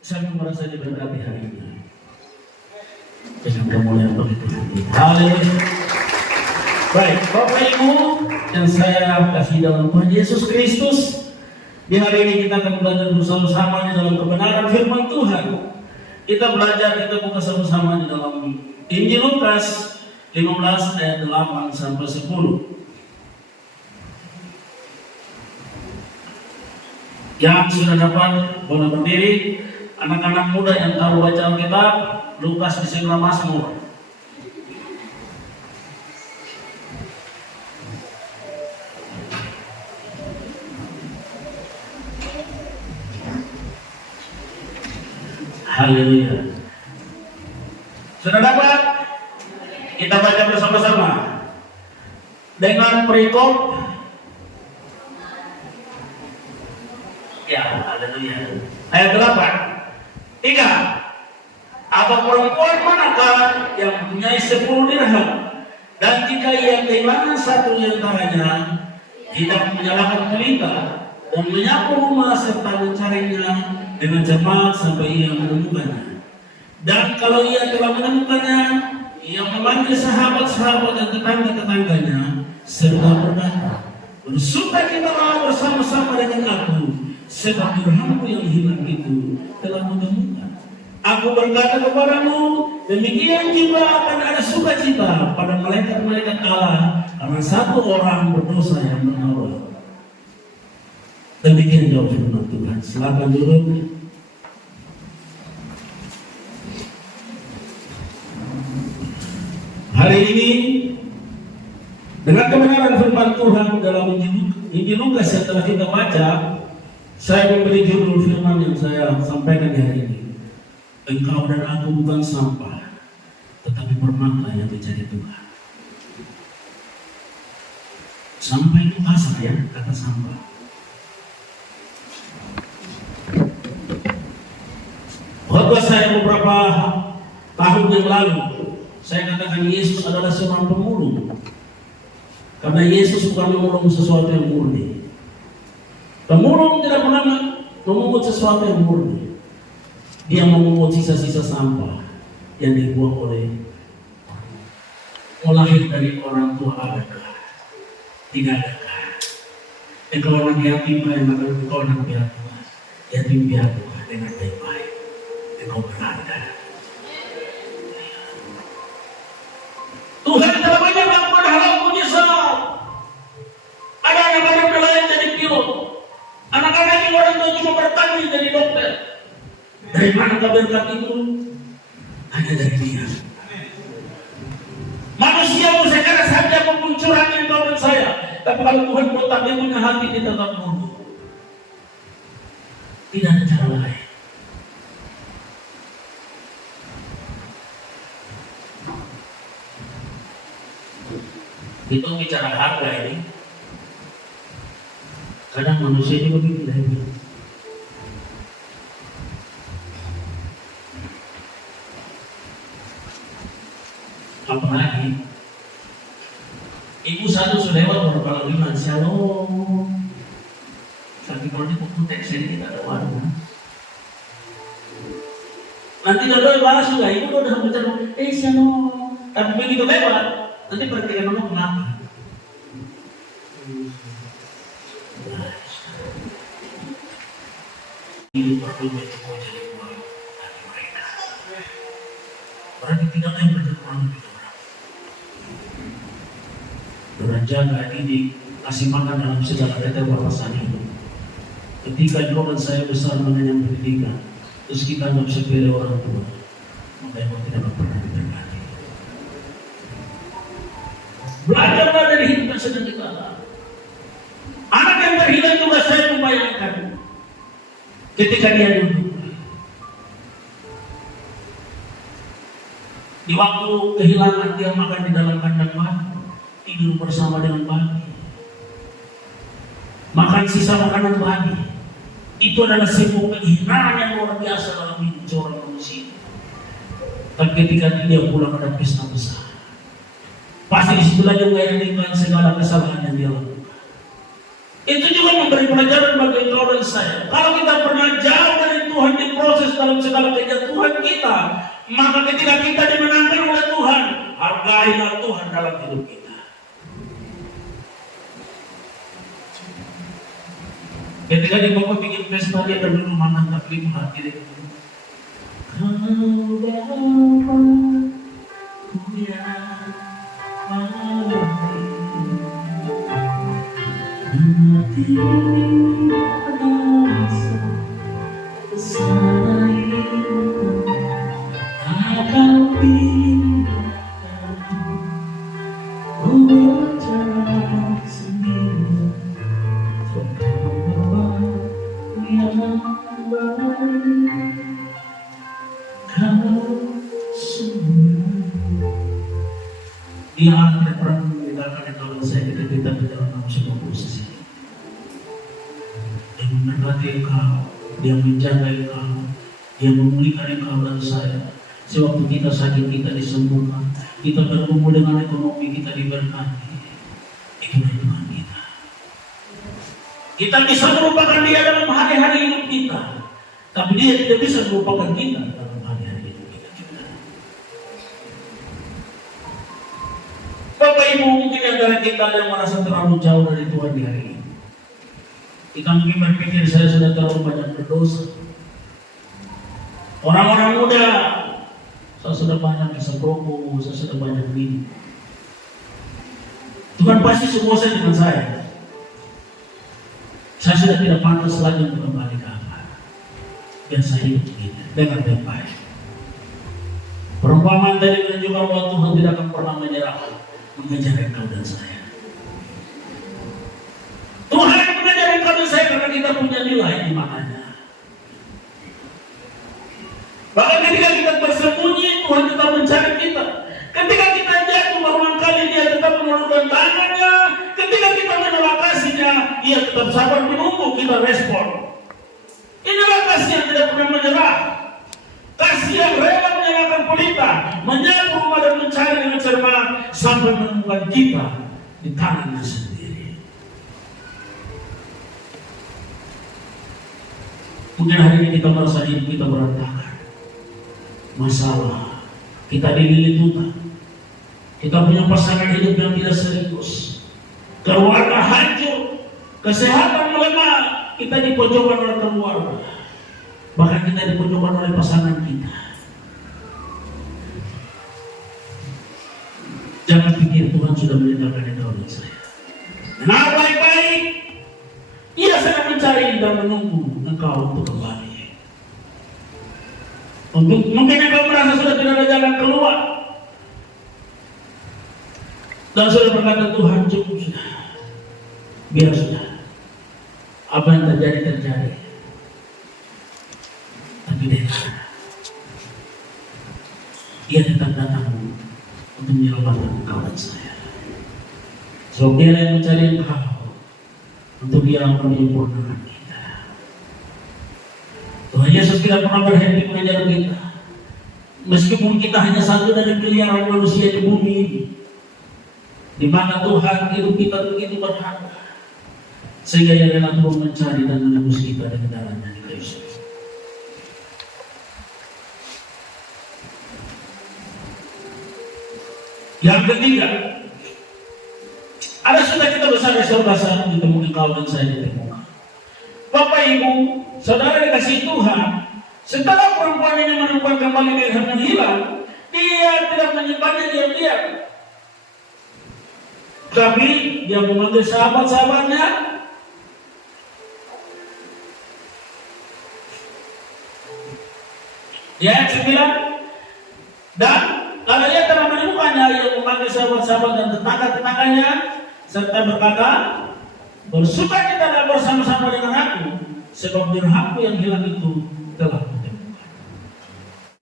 Saya merasa diberkati hari ini dengan kemuliaan begitu tinggi. Haleluya. Baik, Bapak Ibu yang saya kasih dalam Tuhan Yesus Kristus, di hari ini kita akan belajar bersama-sama di dalam kebenaran firman Tuhan. Kita belajar, kita buka sama-sama di dalam Injil Lukas 15 ayat 8 sampai 10. Yang sudah dapat boleh berdiri. Anak-anak muda yang tahu baca Alkitab, Lukas di sebelah Mazmur. Haleluya. Sudah dapat? Kita baca bersama-sama dengan perikop. Ya, haleluya. Ayat 8. 3. Apa perempuan manakah yang mempunyai 10 dirham dan jika ia kehilangan satu di antaranya, tidak menyalakan pelita dan menyapu rumah serta mencarinya dengan cermat sampai ia menemukannya. Dan kalau ia telah menemukannya, ia memanggil sahabat-sahabat dan tetangga-tetangganya serta berkata, bersukacitalah bersama-sama dengan aku, sebab dirhamku yang hilang itu telah menemukan. Aku berkata kepadamu, demikian juga akan ada sukacita pada malaikat-malaikat Allah karena satu orang berdosa yang menolong. Demikian jawab firman Tuhan. Silakan duduk. Hari ini dengan kebenaran firman Tuhan dalam Injil Lukas yang telah kita baca, saya memberi judul firman yang saya sampaikan di hari ini. Engkau dan aku bukan sampah, tetapi permata yang menjadi Tuhan. Sampah itu kasar ya, kata sampah. Waktu saya beberapa tahun yang lalu, saya katakan Yesus adalah seorang pemulung. Karena Yesus bukan memulung sesuatu yang murni. Pemulung tidak pernah memungut sesuatu yang murni. Dia memungut sisa-sisa sampah yang dibuang oleh lahir dari orang tua adakah? Tidak adakah? Engkau anak yatim yang akan engkau anak piatu, yatim piatu dengan baik-baik. Engkau berada. Tuhan telah banyak melakukan hal mujizat. Ada anak-anak nelayan jadi pilot, anak-anak yang orang tua cuma bertani jadi dokter. Dari mana berkat itu? Hanya dari Dia. Manusia sekarang saja mencurahkan engkau dan saya, tapi kalau Tuhan letak dia punya hati, dia tetap mundur. Tidak ada cara lain. Itu bicara harga ini. Kadang manusia ini begitu hebat. Apalagi ibu satu sudah lewat beberapa bulan, shalom. Tapi kalau di buku teks ini tidak ada warna. Nanti kalau balas juga, ibu udah bicara, shalom. Tapi begitu lewat, nanti perhatikan kamu kenapa? Ini perlu itu jadi buah dari mereka. Berarti tidak ada yang berkurang di orang. Jaga ini kasih makan dalam segala keterbatasan hidup. Ketika Joe dan saya besar mengenyam pendidikan, terus kita anggap sepele orang tua, maka yang tidak pernah diberkati. Belajarlah dari hidup yang sedang kita alami. Anak yang terhilang juga saya membayangkan ketika dia duduk di waktu kehilangan, dia makan di dalam kandang batu, tidur bersama dengan babi, makan sisa makanan babi. Itu adalah sebuah penghinaan yang luar biasa dalam hidup seorang manusia. Tapi ketika dia pulang ada pesta besar, pasti di sebelah juga yang dengan segala kesalahan yang dia lakukan. Itu juga memberi pelajaran bagi engkau dan saya. Kalau kita pernah jauh dari Tuhan, diproses dalam dalam segala kejatuhan kita. Maka ketika kita dimenangkan oleh Tuhan, hargailah Tuhan dalam hidup kita. Ketika di Bapak bikin pesta, dia ada dulu mantan tapi Tuhan kiri. Kau Bapa yang mengerti dia akan pernah membedakan kalau saya kita dalam sebuah posisi. Dia memberkati engkau, dia menjaga engkau, dia memulihkan engkau dan saya. Sewaktu kita sakit kita disembuhkan, kita berkumpul dengan ekonomi kita diberkati. Itulah Tuhan kita. Kita bisa melupakan dia dalam hari-hari hidup kita, tapi dia tidak bisa melupakan kita dalam hari-hari hidup kita juga. Bapak Ibu, mungkin antara kita yang merasa terlalu jauh dari Tuhan di hari ini. Kita mungkin berpikir saya sudah terlalu banyak berdosa. Orang-orang muda, saya sudah banyak bisa rokok, saya sudah banyak minum. Tuhan pasti semua saya dengan saya. Saya sudah tidak pantas lagi untuk kembali ke Allah. Dan saya hidup dengan baik. Perumpamaan tadi menunjukkan bahwa Tuhan tidak akan pernah menyerah mengejar engkau dan saya. Tuhan mengejar engkau dan saya karena kita punya nilai di mananya. Bahkan ketika kita bersembunyi, Tuhan tetap mencari kita. Ketika kita jatuh berulang kali, dia tetap menurunkan tangannya. Ketika kita menolak kasihnya, dia tetap sabar menunggu kita respon. Inilah kasih yang tidak pernah menyerah. Kasih yang rela menyalakan pelita, menyapu rumah dan mencari dengan cermat sampai menemukan kita di tangannya sendiri. Mungkin hari ini kita merasa hidup kita berantakan. Masalah, kita dililit utang, kita punya pasangan hidup yang tidak serius, keluarga hancur, kesehatan melemah, kita dipojokkan oleh keluarga, bahkan kita dipojokkan oleh pasangan kita. Jangan pikir Tuhan sudah meninggalkan engkau dan saya. Nah, baik-baik, ia sedang mencari dan menunggu engkau untuk kembali. Mungkin engkau merasa sudah tidak ada jalan keluar dan sudah berkata, Tuhan cukup sudah, biar sudah, apa yang terjadi. Tapi dia tetap datang untuk menyelamatkan engkau dan saya. Sebab dia yang mencari engkau, untuk dia yang menyempurnakan kita. Tuhan Yesus tidak pernah berhenti mengejar kita. Meskipun kita hanya satu dari miliaran manusia di bumi ini, di mana Tuhan hidup kita begitu berharga, sehingga dia rela turun mencari dan menebus kita dengan darahnya di kayu salib. Yang ketiga, ada sukacita besar di surga saat ditemu engkau dan saya ditemukan. Bapak Ibu, saudara dikasihi Tuhan, setelah perempuan ini menemukan kembali dirham yang hilang, dia tidak menyimpannya diam-diam. Tapi dia memanggil sahabat-sahabatnya. Dia yang 9, dan kalau ia telah menemukannya, ia memanggil sahabat-sahabat dan tetangga-tetangganya serta berkata, bersukacitalah bersama-sama dengan aku, sebab dirhamku yang hilang itu telah